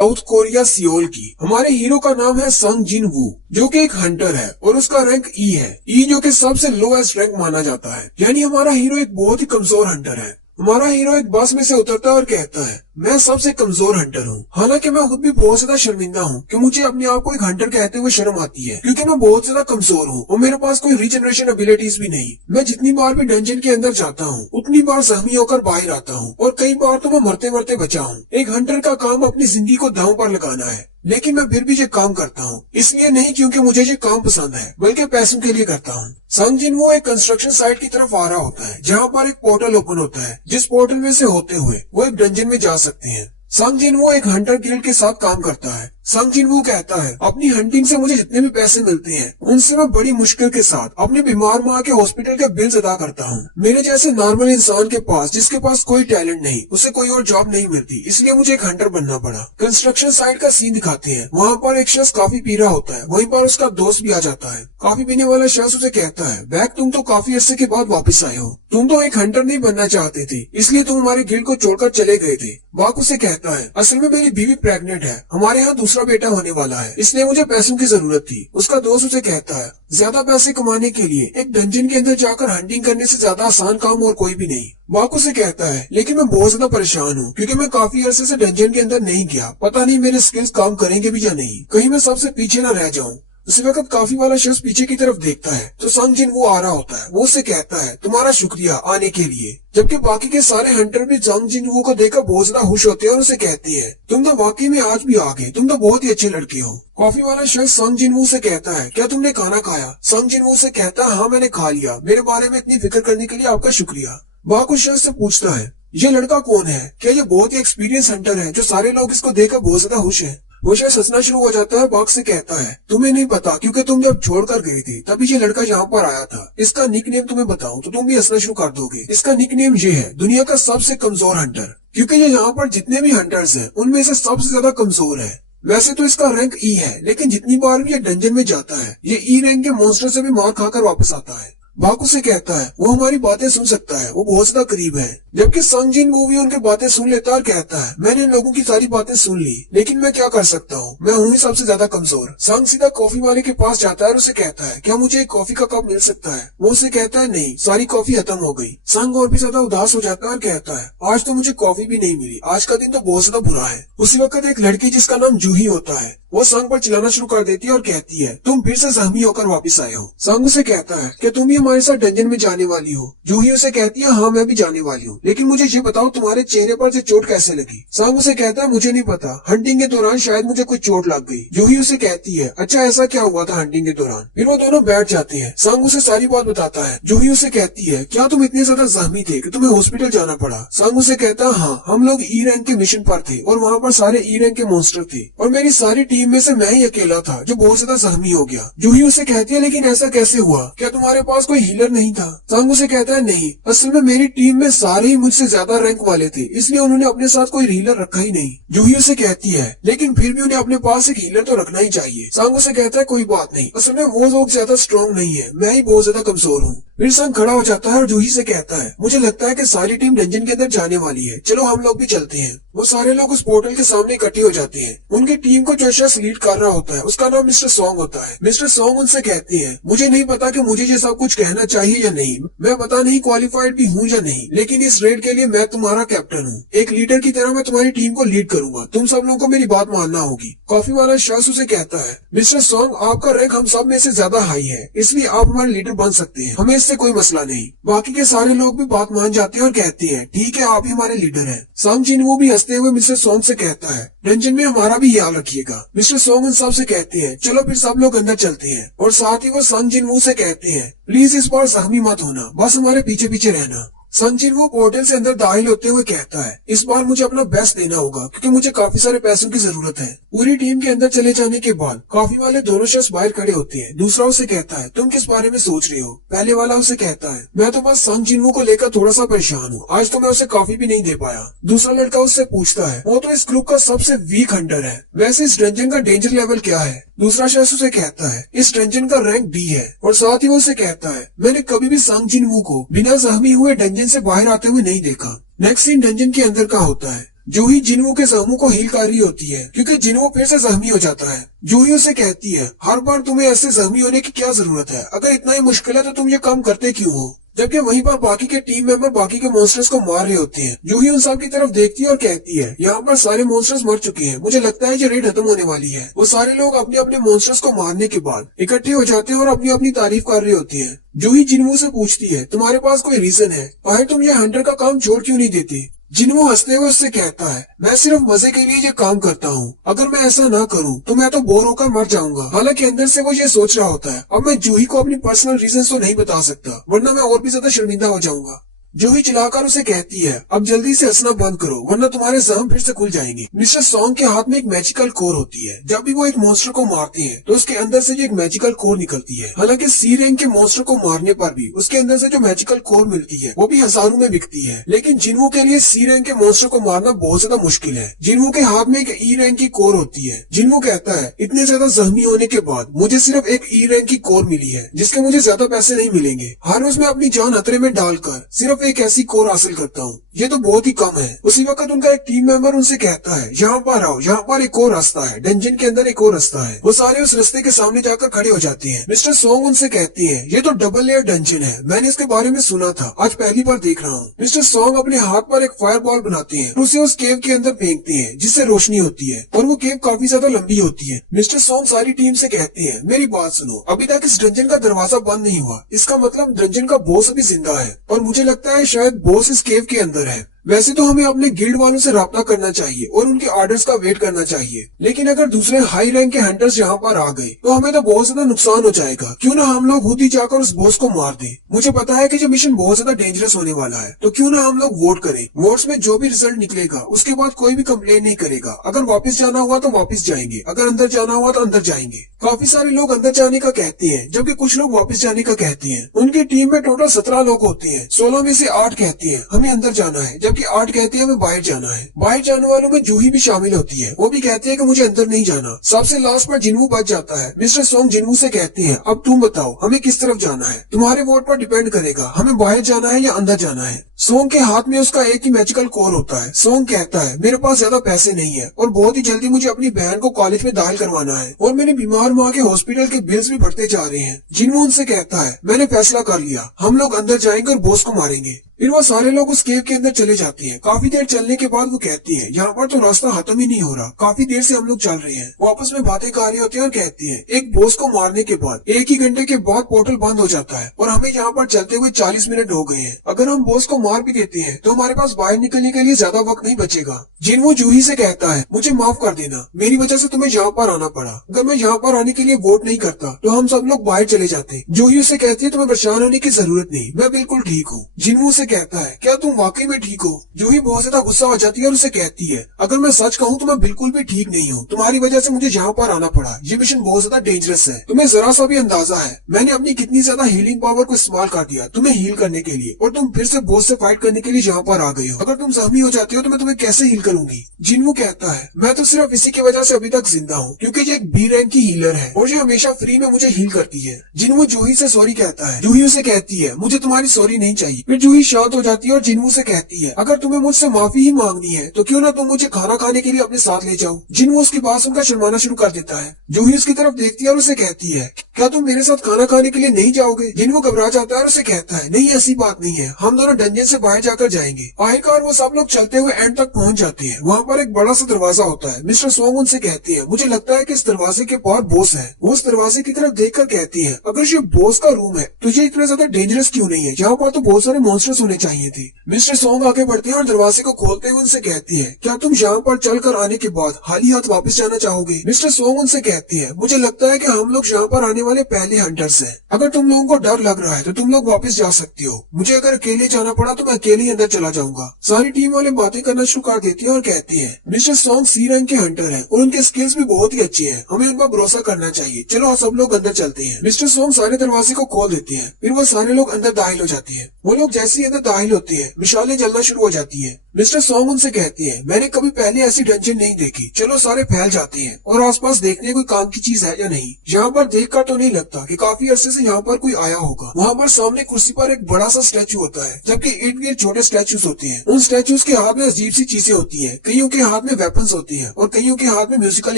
South Korea Seoul की। हमारे hero का नाम है संग जिन वू, जो कि एक हंटर है और उसका रैंक ई है। ई जो कि सबसे लोएस्ट रैंक माना जाता है, यानी हमारा हीरो एक बहुत ही कमजोर हंटर है। हमारा हीरो एक बस में से उतरता है और कहता है, मैं सबसे कमजोर हंटर हूँ। हालांकि मैं खुद भी बहुत ज्यादा शर्मिंदा हूँ कि मुझे अपने आप को एक हंटर कहते हुए शर्म आती है, क्योंकि मैं बहुत ज्यादा कमजोर हूँ और मेरे पास कोई रीजनरेशन एबिलिटीज भी नहीं। मैं जितनी बार भी डंजन के अंदर जाता हूँ उतनी बार जख्मी होकर बाहर आता हूँ और कई बार तो मैं मरते मरते बचा हूँ। एक हंटर का काम अपनी जिंदगी को दांव पर लगाना है, लेकिन मैं फिर भी ये काम करता हूँ, इसलिए नहीं क्योंकि मुझे ये काम पसंद है, बल्कि पैसों के लिए करता हूँ। संग जिन वो एक कंस्ट्रक्शन साइट की तरफ आ रहा होता है, जहाँ पर एक पोर्टल ओपन होता है, जिस पोर्टल में से होते हुए वो एक डंजन में जा सकते हैं। संग जिन वो एक हंटर गिल्ड के साथ काम करता है। संग जिन वो कहता है, अपनी हंटिंग से मुझे जितने भी पैसे मिलते हैं उनसे मैं बड़ी मुश्किल के साथ अपनी बीमार माँ के हॉस्पिटल के बिल्स अदा करता हूँ। मेरे जैसे नॉर्मल इंसान के पास, जिसके पास कोई टैलेंट नहीं, उसे कोई और जॉब नहीं मिलती, इसलिए मुझे एक हंटर बनना पड़ा। कंस्ट्रक्शन साइट का सीन दिखाते हैं। वहाँ पर एक शख्स काफी पी रहा होता है, वहीं पर उसका दोस्त भी आ जाता है। काफी पीने वाला शख्स उसे कहता है, बैक तुम तो काफी अरसे के बाद वापस आए हो, तुम तो एक हंटर नहीं बनना चाहते थे, इसलिए तुम हमारे गिल्ड को छोड़कर चले गए थे। बाक उसे कहता है, असल में मेरी बीवी प्रेग्नेंट है, हमारे यहाँ दूसरा बेटा होने वाला है, इसलिए मुझे पैसों की जरूरत थी। उसका दोस्त उसे कहता है, ज्यादा पैसे कमाने के लिए एक डंजन के अंदर जाकर हंटिंग करने से ज्यादा आसान काम और कोई भी नहीं। बाक उसे कहता है, लेकिन मैं बहुत ज्यादा परेशान हूँ, क्योंकि मैं काफी अरसे से डंजन के अंदर नहीं गया, पता नहीं मेरे स्किल्स काम करेंगे भी या नहीं, कहीं मैं सबसे पीछे न रह जाऊँ। उसी वक्त काफी वाला शख्स पीछे की तरफ देखता है तो संग जिन वो आ रहा होता है। वो उससे कहता है, तुम्हारा शुक्रिया आने के लिए। जबकि बाकी के सारे हंटर भी संग जिन वो को देखकर बहुत ज्यादा खुश होते हैं और उसे कहते हैं, तुम तो वाकई में आज भी आ गए, तुम तो बहुत ही अच्छे लड़के हो। कॉफी वाला शख्स संग जिन वो से कहता है, क्या तुमने खाना खाया? संग जिन वो से कहता है, हाँ मैंने खा लिया, मेरे बारे में इतनी फिक्र करने के लिए आपका शुक्रिया। बाक उस शख्स से पूछता है, ये लड़का कौन है? क्या ये बहुत ही एक्सपीरियंस हंटर है जो सारे लोग इसको देखकर बहुत ज्यादा खुश है? वो शायद हंसना शुरू हो जाता है। बाक से कहता है, तुम्हें नहीं पता, क्योंकि तुम जब छोड़कर गई थी तभी ये लड़का यहाँ पर आया था। इसका निक नेम तुम्हें बताऊं तो तुम भी हंसना शुरू कर दोगे। इसका निक नेम ये है, दुनिया का सबसे कमजोर हंटर, क्योंकि ये यहाँ पर जितने भी हंटर्स हैं उनमें से सबसे ज्यादा कमजोर है। वैसे तो इसका रैंक ई है, लेकिन जितनी बार भी ये डंजन में जाता है ये ई रैंक के मॉन्स्टर से भी मार खाकर वापस आता है। बाकू से कहता है, वो हमारी बातें सुन सकता है, वो बहुत ज्यादा करीब है। जबकि संग जिन वो भी उनकी बातें सुन लेता और कहता है, मैंने इन लोगों की सारी बातें सुन ली, लेकिन मैं क्या कर सकता हूँ, मैं हूँ ही सबसे ज्यादा कमजोर। संग सीधा कॉफी वाले के पास जाता है और उसे कहता है, क्या मुझे एक कॉफी का कप मिल सकता है? वो उसे कहता है, नहीं, सारी कॉफी खत्म हो गई। संग और भी ज्यादा उदास हो जाता है और कहता है, आज तो मुझे कॉफी भी नहीं मिली, आज का दिन तो बहुत ज्यादा बुरा है। उसी वक्त एक लड़की जिसका नाम जूही होता है, वो संग पर चिल्लाना शुरू कर देती है और कहती है, तुम फिर से जख्मी होकर वापस आए हो। संग उसे कहता है, क्या तुम भी हमारे साथ डंजन में जाने वाली हो? जूही उसे कहती है, हाँ मैं भी जाने वाली हूँ, लेकिन मुझे ये बताओ तुम्हारे चेहरे पर से चोट कैसे लगी? संग उसे कहता है, मुझे नहीं पता, हंटिंग के दौरान शायद मुझे कोई चोट लग गई। जूही उसे कहती है, अच्छा ऐसा क्या हुआ था हंटिंग के दौरान? फिर वो दोनों बैठ जाते हैं। संग उसे सारी बात बताता है। जूही उसे कहती है, क्या तुम इतने ज्यादा जख्मी थे कि तुम्हें हॉस्पिटल जाना पड़ा? संग उसे कहता है, हाँ, हम लोग ई रैंक के मिशन पर थे और वहाँ पर सारे ई रैंक के मॉन्स्टर थे और मेरी सारी टीम में से मैं ही अकेला था जो बहुत ज्यादा जख्मी हो गया। जूही उसे कहती है, लेकिन ऐसा कैसे हुआ? क्या तुम्हारे पास कोई हीलर नहीं था? संग उसे कहता है, नहीं, असल में मेरी टीम में सारे ही मुझसे ज्यादा रैंक वाले थे, इसलिए उन्होंने अपने साथ कोई हीलर रखा ही नहीं। जूही उसे कहती है, लेकिन फिर भी उन्हें अपने पास एक हीलर तो रखना ही चाहिए। संग उसे कहता है, कोई बात नहीं, असल में वो लोग ज्यादा स्ट्रॉन्ग नहीं है, मैं ही बहुत ज्यादा कमजोर हूँ। फिर संग खड़ा हो जाता है और जूही से कहता है, मुझे लगता है कि सारी टीम डंजन के अंदर जाने वाली है, चलो हम लोग भी चलते हैं। वो सारे लोग उस पोर्टल के सामने इकट्ठे हो जाते हैं। उनकी टीम को जो शख्स लीड कर रहा होता है उसका नाम मिस्टर सॉन्ग होता है। मिस्टर सॉन्ग उनसे कहते हैं, मुझे नहीं पता कि मुझे ये सब कुछ कहना चाहिए या नहीं, मैं पता नहीं क्वालिफाइड भी हूँ या नहीं, लेकिन इस रेड के लिए मैं तुम्हारा कैप्टन हूँ। एक लीडर की तरह मैं तुम्हारी टीम को लीड करूंगा, तुम सब लोगों को मेरी बात मानना होगी। कॉफी वाला शख्स उसे कहता है, मिस्टर सॉन्ग, आपका रैंक हम सब में से ज्यादा हाई है, इसलिए आप हमारे लीडर बन सकते हैं, हमें इससे कोई मसला नहीं। बाकी के सारे लोग भी बात मान जाते हैं और कहते हैं, ठीक है, आप ही हमारे लीडर हैं। संग जिन वो भी हंसते हुए मिस्टर सॉन्ग से कहता है, डंजन में हमारा भी ख्याल रखिएगा। मिस्टर सॉन्ग उन सब से कहते हैं, चलो फिर सब लोग अंदर चलते हैं। और साथ ही वो संग जिन वो से कहते हैं, प्लीज इस बार जख्मी मत होना, बस हमारे पीछे पीछे रहना। संग जिन वो पोर्टल से अंदर दाखिल होते हुए कहता है, इस बार मुझे अपना बेस्ट देना होगा, क्योंकि मुझे काफी सारे पैसों की जरूरत है। पूरी टीम के अंदर चले जाने के बाद काफी वाले दोनों शख्स बाहर खड़े होते हैं। दूसरा उसे कहता है, तुम किस बारे में सोच रहे हो? पहले वाला उसे कहता है, मैं तो बस संग जिन वो को लेकर थोड़ा सा परेशान हूँ, आज तो मैं उसे काफी भी नहीं दे पाया। दूसरा लड़का उससे पूछता है, वो तो इस ग्रुप का सबसे वीक हंटर है, वैसे इस डंजन का डेंजर लेवल क्या है? दूसरा शख्स उसे कहता है, इस डंजन का रैंक डी है। और साथ ही वो उसे कहता है, मैंने कभी भी संग जिन वो को बिना जख्मी हुए डंजन से बाहर आते हुए नहीं देखा। नेक्स्ट सीन डंजन के अंदर का होता है, जूही जिन्वो के जख्मों को हील कर रही होती है क्योंकि जिन्वो फिर से जख्मी हो जाता है। जूही उसे कहती है हर बार तुम्हें ऐसे जख्मी होने की क्या जरूरत है, अगर इतना ही मुश्किल है तो तुम ये काम करते क्यों हो। जबकि वहीं पर बाकी के टीम मेंबर बाकी के मॉन्स्टर्स को मार रहे होते हैं। जूही उन सब की तरफ देखती है और कहती है यहाँ पर सारे मॉन्स्टर्स मर चुके हैं, मुझे लगता है ये रेड खत्म होने वाली है। वो सारे लोग अपने अपने मॉन्स्टर्स को मारने के बाद इकट्ठे हो जाते हैं और अपनी अपनी तारीफ कर रहे होते हैं। जूही जिन्वो से पूछती है तुम्हारे पास कोई रीजन है, और तुम ये हंटर का काम छोड़ क्यों नहीं देते। जिन्वो हंसते हुए उससे कहता है मैं सिर्फ मजे के लिए ये काम करता हूँ, अगर मैं ऐसा ना करूँ तो मैं तो बोर होकर मर जाऊंगा। हालांकि अंदर से वो ये सोच रहा होता है अब मैं जूही को अपनी पर्सनल रीजन तो नहीं बता सकता वरना मैं और भी ज्यादा शर्मिंदा हो जाऊंगा। जूही चिल्लाकर उसे कहती है अब जल्दी से हंसना बंद करो वरना तुम्हारे जख्म फिर से खुल जाएंगे। मिस्टर सॉन्ग के हाथ में एक मैजिकल कोर होती है। जब भी वो एक मॉन्स्टर को मारते हैं तो उसके अंदर से एक मैजिकल कोर निकलती है। हालांकि सी रैंक के मॉन्स्टर को मारने पर भी उसके अंदर से जो मैजिकल कोर मिलती है वो भी हजारों में बिकती है, लेकिन जिन्वो के लिए सी रैंक के मॉन्स्टर को मारना बहुत ज्यादा मुश्किल है। जिन्वो के हाथ में एक ई रैंक की कोर होती है। जिन्वो कहता है इतने ज्यादा जख्मी होने के बाद मुझे सिर्फ एक ई रैंक की कोर मिली है जिसके मुझे ज्यादा पैसे नहीं मिलेंगे। हर रोज मैं अपनी जान खतरे में डालकर सिर्फ एक ऐसी कोर हासिल करता हूँ, ये तो बहुत ही कम है। उसी वक्त उनका एक टीम मेंबर उनसे कहता है यहाँ पर आओ, यहाँ पर एक और रास्ता है, डंजन के अंदर एक और रास्ता है। वो सारे उस रास्ते के सामने जाकर खड़े हो जाते हैं। मिस्टर सॉन्ग उनसे कहती है ये तो डबल लेयर डंजन है, मैंने इसके बारे में सुना था, आज पहली बार देख रहा हूँ। मिस्टर सॉन्ग अपने हाथ पर एक फायर बॉल बनाते हैं, उसे उस केव के अंदर फेंकते हैं जिससे रोशनी होती है और वो केव काफी ज्यादा लंबी होती है। मिस्टर सॉन्ग सारी टीम से कहते हैं मेरी बात सुनो, अभी तक इस डंजन का दरवाजा बंद नहीं हुआ, इसका मतलब डंजन का बॉस अभी जिंदा है और मुझे लगता है शायद बॉस इस केव के अंदर है। वैसे तो हमें अपने गिल्ड वालों से राब्ता करना चाहिए और उनके ऑर्डर्स का वेट करना चाहिए, लेकिन अगर दूसरे हाई रैंक के हंटर्स यहाँ पर आ गए तो हमें तो बहुत ज्यादा नुकसान हो जाएगा। क्यों ना हम लोग खुद ही जाकर उस बॉस को मार दें। मुझे पता है कि ये मिशन बहुत ज्यादा डेंजरस होने वाला है, तो क्यों ना हम लोग वोट करें। वोट्स में जो भी रिजल्ट निकलेगा उसके बाद कोई भी कंप्लेन नहीं करेगा। अगर वापस जाना हुआ तो वापस जाएंगे, अगर अंदर जाना हुआ तो अंदर जाएंगे। काफी सारे लोग अंदर जाने का कहते हैं जबकि कुछ लोग वापस जाने का कहते हैं। उनकी टीम में टोटल 17 लोग होते हैं, 16 में से 8 कहते हैं हमें अंदर जाना है जबकि 8 कहते हैं बाहर जाना है। बाहर जाने वालों में जूही भी शामिल होती है, वो भी कहते हैं कि मुझे अंदर नहीं जाना। सबसे लास्ट पर जिन्वो बच जाता है। मिस्टर सॉन्ग जिन्वो से कहते हैं अब तुम बताओ हमें किस तरफ जाना है, तुम्हारे वोट पर डिपेंड करेगा हमें बाहर जाना है या अंदर जाना है। सॉन्ग के हाथ में उसका एक ही मैजिकल कोर होता है। सॉन्ग कहता है मेरे पास ज्यादा पैसे नहीं है और बहुत ही जल्दी मुझे अपनी बहन को कॉलेज में दाखिल करवाना है और मेरी बीमार माँ के हॉस्पिटल के बिल्स भी बढ़ते जा रहे हैं। जिन्वो उनसे कहता है मैंने फैसला कर लिया, हम लोग अंदर जाएंगे और बॉस को मारेंगे। फिर वो सारे लोग उस केव के अंदर चले जाते हैं। काफी देर चलने के बाद वो कहती है यहाँ पर तो रास्ता खत्म ही नहीं हो रहा, काफी देर से हम लोग चल रहे हैं। वो आपस में बातें कर रहे होते हैं और कहती है एक बॉस को मारने के बाद 1 ही घंटे के बाद पोर्टल बंद हो जाता है और हमें यहाँ पर चलते हुए 40 मिनट हो गए हैं। अगर हम बॉस को मार भी देते हैं तो हमारे पास बाहर निकलने के लिए ज्यादा वक्त नहीं बचेगा। जिन्वो जूही से कहता है मुझे माफ कर देना, मेरी वजह से तुम्हें यहाँ पर आना पड़ा, अगर मैं यहाँ पर आने के लिए वोट नहीं करता तो हम सब लोग बाहर चले जाते। जूही उसे कहती है तुम्हें परेशान होने की जरूरत नहीं, मैं बिल्कुल ठीक हूँ। जिन्वो से कहता है क्या तुम वाकई में ठीक हो। जूही बहुत ज्यादा गुस्सा हो जाती है और उसे कहती है अगर मैं सच कहूँ तो मैं बिल्कुल भी ठीक नहीं हूँ, तुम्हारी वजह से मुझे यहाँ पर आना पड़ा, ये मिशन बहुत ज्यादा डेंजरस है। तुम्हें जरा सा भी अंदाजा है मैंने अपनी कितनी ज्यादा हीलिंग पावर को इस्तेमाल कर दिया तुम्हें हील करने के लिए और तुम फिर से बॉस से फाइट करने के लिए यहाँ पर आ गए हो। अगर तुम जख्मी हो जाते हो तो मैं तुम्हें कैसे हील करूंगी। जिन्वो कहता है मैं तो सिर्फ इसी की वजह से अभी तक जिंदा हूँ क्योंकि ये एक बी रैंक की हीलर है और ये हमेशा फ्री में मुझे हील करती है। जिन्वो जूही से सॉरी कहता है। जूही उसे कहती है मुझे तुम्हारी सॉरी नहीं चाहिए। फिर जूही शांत हो जाती है और जिन्वो से कहती है अगर तुम्हें मुझसे माफी ही मांगनी है तो क्यों ना तुम मुझे खाना खाने के लिए अपने साथ ले जाओ। जिन्वो उसकी बात सुनकर शर्माना शुरू कर देता है। जूही उसकी तरफ देखती है और उसे कहती है क्या तुम मेरे साथ खाना खाने के लिए नहीं जाओगे। जिन्वो घबरा जाता है और उसे कहता है नहीं ऐसी बात नहीं है, हम दोनों डंजन से बाहर जाकर जाएंगे। आखिरकार वो सब लोग चलते हुए एंड तक पहुंच जाते हैं। वहाँ पर एक बड़ा सा दरवाजा होता है। मिस्टर सॉन्ग उनसे कहती है मुझे लगता है कि इस दरवाजे के बाहर बॉस है। वो उस दरवाजे की तरफ देखकर कहती है अगर ये बॉस का रूम है तो ये इतना ज्यादा डेंजरस क्यों नहीं है, यहाँ पर तो बहुत सारे मॉन्स्टर्स होने चाहिए थे। मिस्टर सॉन्ग आगे बढ़ते हैं और दरवाजे को खोलते हुए उनसे कहती है क्या तुम यहाँ पर चल कर आने के बाद खाली हाथ वापस जाना चाहोगे। मिस्टर सॉन्ग उनसे कहती है मुझे लगता है कि हम लोग यहाँ पर आने वाले पहले हंटर्स हैं, अगर तुम लोगों को डर लग रहा है तो तुम लोग वापस जा सकती हो, मुझे अगर अकेले जाना पड़ा तो मैं अकेले ही अंदर चला जाऊंगा। सारी टीम वाले बातें करना शुरू कर देती है और कहती है मिस्टर सॉन्ग सी रैंक के हंटर हैं और उनके स्किल्स भी बहुत ही अच्छे हैं, हमें उन पर भरोसा करना चाहिए, चलो सब लोग अंदर चलते हैं। मिस्टर सॉन्ग सारे दरवाजे को खोल देते हैं। फिर वो सारे लोग अंदर दाखिल हो जाते हैं। वो लोग जैसे ही अंदर दाखिल होते हैं मिसालें जलना शुरू हो जाती है। मिस्टर सॉन्ग उनसे कहते हैं, मैंने कभी पहले ऐसी टेंशन नहीं देखी, चलो सारे फैल जाते हैं और आसपास देखने कोई काम की चीज है या नहीं। यहाँ पर देखकर तो नहीं लगता कि काफी अरसे से यहाँ पर कोई आया होगा। वहाँ पर सामने कुर्सी पर एक बड़ा सा स्टैचू होता है, जबकि इर्द गिर्द छोटे स्टैचूज होते हैं। उन स्टैचूज के हाथ में अजीब सी चीजें होती है, कईयों के हाथ में वेपन्स होती है और कईयों के हाथ में म्यूजिकल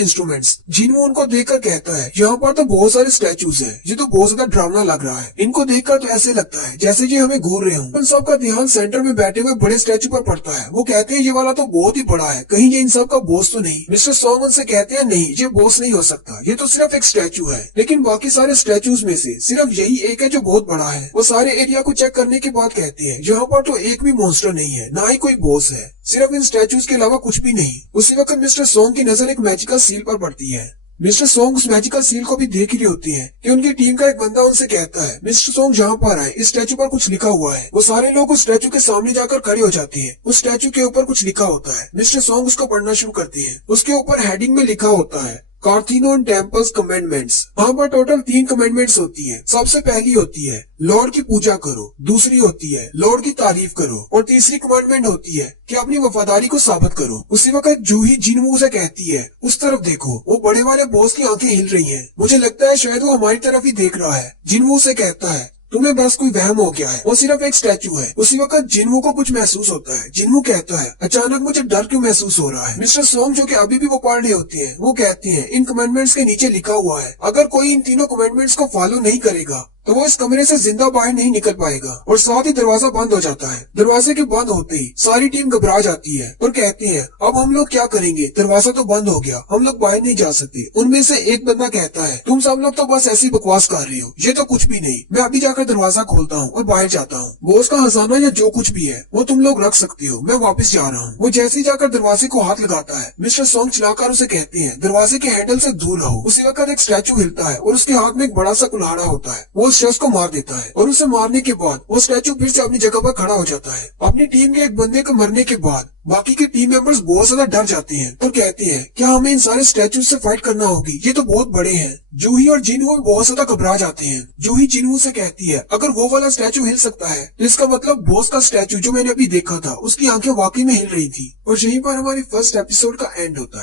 इंस्ट्रूमेंट्स। जिनवू उनको देखकर कहता है, यहाँ पर तो बहुत सारे स्टैचूज है, ये तो बहुत ज्यादा डरावना लग रहा है। इनको देखकर तो ऐसे लगता है जैसे ये हमें घूर रहे हों। उन सबका ध्यान सेंटर में बैठे हुए बड़े स्टैचू पर पड़ता है। वो कहते हैं, ये वाला तो बहुत ही बड़ा है, कहीं ये इन सब का बॉस तो नहीं। मिस्टर सॉन्ग उनसे कहते हैं, नहीं ये बॉस नहीं हो सकता, ये तो सिर्फ एक स्टैचू है। लेकिन बाकी सारे स्टैचूज में से सिर्फ यही एक है जो बहुत बड़ा है। वो सारे एरिया को चेक करने के बाद कहते हैं, यहाँ पर तो एक भी मॉन्स्टर नहीं है, ना ही कोई बॉस है, सिर्फ इन स्टैचूज के अलावा कुछ भी नहीं। उसी वक्त मिस्टर सॉन्ग की नजर एक मैजिकल सील पर पड़ती है। मिस्टर सॉन्ग उस मैजिकल सील को भी देख रही होती है कि उनकी टीम का एक बंदा उनसे कहता है, मिस्टर सॉन्ग जहाँ पर आए इस स्टैचू पर कुछ लिखा हुआ है। वो सारे लोग उस स्टैचू के सामने जाकर खड़े हो जाते हैं। उस स्टैचू के ऊपर कुछ लिखा होता है। मिस्टर सॉन्ग उसको पढ़ना शुरू करते हैं। उसके ऊपर हेडिंग में लिखा होता है, कार्थीनोन टेम्पल्स कमेंडमेंट्स। वहाँ पर टोटल 3 कमेंडमेंट्स होती हैं। सबसे पहली होती है लॉर्ड की पूजा करो, दूसरी होती है लॉर्ड की तारीफ करो और तीसरी कमांडमेंट होती है कि अपनी वफादारी को साबित करो। उसी वक्त जूही जिनवू से कहती है, उस तरफ देखो, वो बड़े वाले बॉस की आंखें हिल रही हैं। मुझे लगता है शायद वो हमारी तरफ ही देख रहा है। जिनवू से कहता है, तुम्हें बस कोई वहम हो गया है, वो सिर्फ एक स्टैचू है। उसी वक्त जिनवू को कुछ महसूस होता है। जिनवू कहता है, अचानक मुझे डर क्यों महसूस हो रहा है। मिस्टर सॉन्ग जो कि अभी भी वो पढ़ रहे होते हैं, वो कहते हैं, इन कमेंडमेंट्स के नीचे लिखा हुआ है, अगर कोई इन तीनों कमेंडमेंट्स को फॉलो नहीं करेगा तो वो इस कमरे से जिंदा बाहर नहीं निकल पाएगा। और साथ ही दरवाजा बंद हो जाता है। दरवाजे के बंद होते ही सारी टीम घबरा जाती है और कहते हैं, अब हम लोग क्या करेंगे, दरवाजा तो बंद हो गया, हम लोग बाहर नहीं जा सकते। उनमें से एक बंदा कहता है, तुम सब लोग तो बस ऐसी बकवास कर रहे हो, ये तो कुछ भी नहीं, मैं अभी जाकर दरवाजा खोलता हूँ और बाहर जाता हूँ। बॉस का खजाना या जो कुछ भी है वो तुम लोग रख सकते हो, मैं वापस जा रहा हूँ। वो जैसे ही जाकर दरवाजे को हाथ लगाता है, मिस्टर सॉन्ग चिल्लाकर उसे कहते हैं, दरवाजे के हैंडल से दूर रहो। उसी वक्त एक स्टैचू हिलता है और उसके हाथ में एक बड़ा सा कुल्हाड़ा होता है। वो उस शख्स को मार देता है और उसे मारने के बाद वो स्टैचू फिर से अपनी जगह पर खड़ा हो जाता है। अपनी टीम के एक बंदे को मरने के बाद बाकी के टीम मेंबर्स बहुत ज्यादा डर जाते हैं और कहते हैं, क्या हमें इन सारे स्टैचू से फाइट करना होगी, ये तो बहुत बड़े हैं। जूही और जिनवू बहुत ज्यादा घबरा जाते हैं। जूही जिनवू से कहती है, अगर वो वाला स्टैचू हिल सकता है तो इसका मतलब बॉस का स्टैचू जो मैंने अभी देखा था उसकी आंखें वाकई में हिल रही थी। और यहीं पर हमारी फर्स्ट एपिसोड का एंड होता है।